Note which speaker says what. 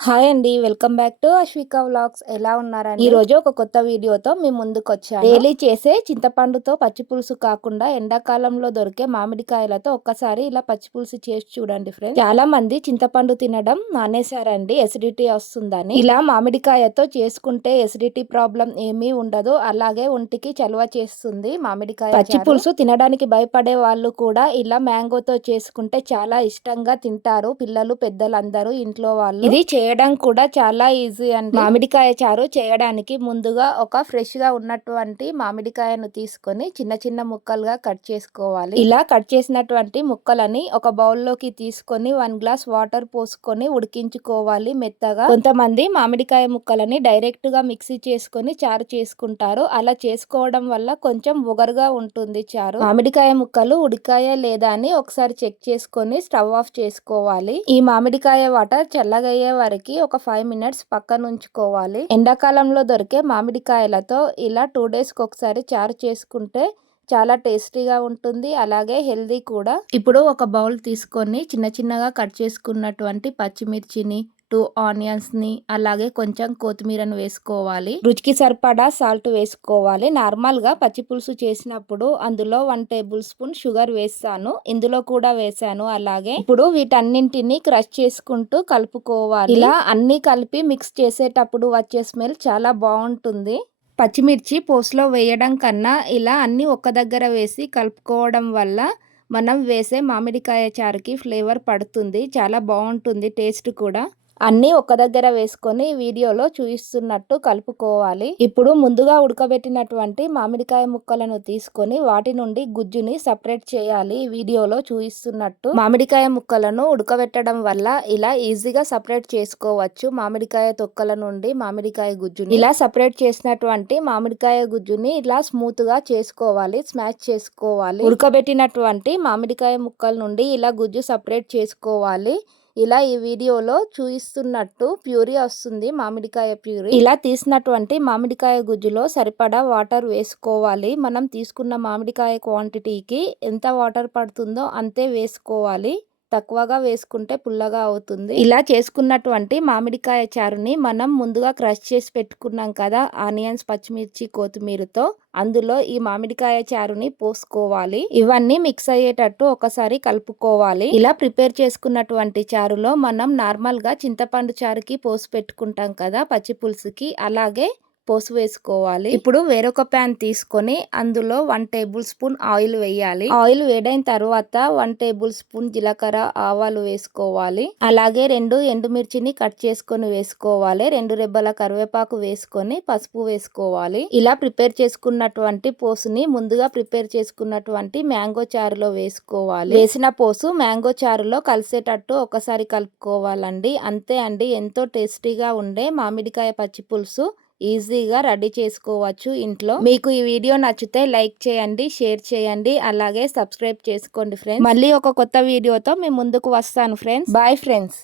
Speaker 1: Hi అండి welcome back to Ashwika vlogs. ఎలా ఉన్నారండి? ఈ రోజు ఒక కొత్త వీడియోతో మీ ముందుకు వచ్చాను డైలీ చేసే చింతపండుతో పచ్చి పులుసు కాకుండా ఎండాకాలంలో దొరికే మామిడికాయలతో ఒక్కసారి ఇలా పచ్చి పులుసు చేసి చూడండి ఫ్రెండ్స్ చాలా మంది చింతపండు తినడం మానేశారండి ఎసిడిటీ వస్తుందని. ఇలా మామిడికాయతో చేసుకుంటే ఎసిడిటీ ప్రాబ్లం ఏమీ ఉండదు అలాగే ఒంటికి చలువ చేస్తుంది మామిడికాయ పచ్చి పులుసు తినడానికి భయపడే వాళ్ళు కూడా ఇలా మ్యాంగోతో చేసుకుంటే చాలా ఇష్టంగా తింటారు పిల్లలు పెద్దలందరూ ఇంట్లో వాళ్ళు. ఇది చేయడం కూడా చాలా ఈజీ అండి. మామిడికాయ చారు చేయడానికి ముందుగా ఒక ఫ్రెష్గా ఉన్నటువంటి మామిడికాయను తీసుకొని చిన్న చిన్న ముక్కలుగా కట్ చేసుకోవాలి. ఇలా కట్ చేసినటువంటి ముక్కలని ఒక బౌల్లోకి తీసుకొని వన్ గ్లాస్ వాటర్ పోసుకొని ఉడికించుకోవాలి మెత్తగా. కొంతమంది మామిడికాయ ముక్కలని డైరెక్ట్గా మిక్సీ చేసుకొని చారు చేసుకుంటారు. అలా చేసుకోవడం వల్ల కొంచెం ఉగరుగా ఉంటుంది చారు. మామిడికాయ ముక్కలు ఉడికాయ లేదా అని ఒకసారి చెక్ చేసుకొని స్టవ్ ఆఫ్ చేసుకోవాలి. ఈ మామిడికాయ వాటర్ చల్లగయ్యే వరకు వరకు ఒక ఫైవ్ మినిట్స్ పక్కన ఉంచుకోవాలి ఎండాకాలంలో దొరికే మామిడికాయలతో ఇలా టూ డేస్కి ఒకసారి చారు చేసుకుంటే చాలా టేస్టీగా ఉంటుంది అలాగే హెల్దీ కూడా. ఇప్పుడు ఒక బౌల్ తీసుకొని చిన్న చిన్నగా కట్ చేసుకున్నటువంటి పచ్చిమిర్చిని టూ ఆనియన్స్ని అలాగే కొంచెం కొత్తిమీరను వేసుకోవాలి. రుచికి సరిపడా సాల్ట్ వేసుకోవాలి. నార్మల్గా పచ్చిపులుసు చేసినప్పుడు అందులో వన్ టేబుల్ స్పూన్ షుగర్ వేసాను. ఇందులో కూడా వేసాను. అలాగే ఇప్పుడు వీటన్నింటిని క్రష్ చేసుకుంటూ కలుపుకోవాలి. ఇలా అన్ని కలిపి మిక్స్ చేసేటప్పుడు వచ్చే స్మెల్ చాలా బాగుంటుంది. పచ్చిమిర్చి పోస్లో వేయడం కన్నా ఇలా అన్ని ఒక్క దగ్గర వేసి కలుపుకోవడం వల్ల మనం వేసే మామిడికాయ చారుకి ఫ్లేవర్ పడుతుంది. చాలా బాగుంటుంది టేస్ట్ కూడా. అన్నీ ఒక దగ్గర వేసుకొని వీడియోలో చూపిస్తున్నట్టు కలుపుకోవాలి. ఇప్పుడు ముందుగా ఉడకబెట్టినటువంటి మామిడికాయ ముక్కలను తీసుకొని వాటి నుండి గుజ్జుని సపరేట్ చేయాలి. వీడియోలో చూపిస్తున్నట్టు మామిడికాయ ముక్కలను ఉడకబెట్టడం వల్ల ఇలా ఈజీగా సపరేట్ చేసుకోవచ్చు. మామిడికాయ తొక్కల నుండి మామిడికాయ గుజ్జుని ఇలా సపరేట్ చేసినటువంటి మామిడికాయ గుజ్జుని ఇలా స్మూత్గా చేసుకోవాలి. స్మాష్ చేసుకోవాలి. ఉడకబెట్టినటువంటి మామిడికాయ ముక్కల నుండి ఇలా గుజ్జు సపరేట్ చేసుకోవాలి. ఇలా ఈ వీడియోలో చూపిస్తున్నట్టు ప్యూరీ వస్తుంది మామిడికాయ ప్యూరీ. ఇలా తీసినటువంటి మామిడికాయ గుజ్జులో సరిపడా వాటర్ వేసుకోవాలి. మనం తీసుకున్న మామిడికాయ క్వాంటిటీకి ఎంత వాటర్ పడుతుందో అంతే వేసుకోవాలి. తక్కువగా వేసుకుంటే పుల్లగా అవుతుంది. ఇలా చేసుకున్నటువంటి మామిడికాయ చారుని మనం ముందుగా క్రష్ చేసి పెట్టుకున్నాం కదా ఆనియన్స్ పచ్చిమిర్చి కొత్తిమీరతో అందులో ఈ మామిడికాయ చారుని పోసుకోవాలి. ఇవన్నీ మిక్స్ అయ్యేటట్టు ఒకసారి కలుపుకోవాలి. ఇలా ప్రిపేర్ చేసుకున్నటువంటి చారులో మనం నార్మల్గా చింతపండు చారుకి పోసి పెట్టుకుంటాం కదా పచ్చి పులుసుకి అలాగే పోసు వేసుకోవాలి. ఇప్పుడు వేరొక ప్యాన్ తీసుకొని అందులో వన్ టేబుల్ స్పూన్ ఆయిల్ వేయాలి. ఆయిల్ వేడైన తర్వాత వన్ టేబుల్ స్పూన్ జీలకర్ర ఆవాలు వేసుకోవాలి. అలాగే రెండు ఎండుమిర్చిని కట్ చేసుకొని వేసుకోవాలి. రెండు రెబ్బల కరివేపాకు వేసుకొని పసుపు వేసుకోవాలి. ఇలా ప్రిపేర్ చేసుకున్నటువంటి పోసుని ముందుగా ప్రిపేర్ చేసుకున్నటువంటి మ్యాంగో చారులో వేసుకోవాలి. వేసిన పోసు మ్యాంగో చారులో కలిసేటట్టు ఒకసారి కలుపుకోవాలండి. అంతే అండి. ఎంతో టేస్టీగా ఉండే మామిడికాయ పచ్చి పులుసు ఈజీగా రెడీ చేసుకోవచ్చు ఇంట్లో. మీకు ఈ వీడియో నచ్చితే లైక్ చేయండి షేర్ చేయండి అలాగే సబ్స్క్రైబ్ చేసుకోండి ఫ్రెండ్స్. మళ్ళీ ఒక కొత్త వీడియోతో మేము ముందుకు వస్తాను ఫ్రెండ్స్. Bye friends.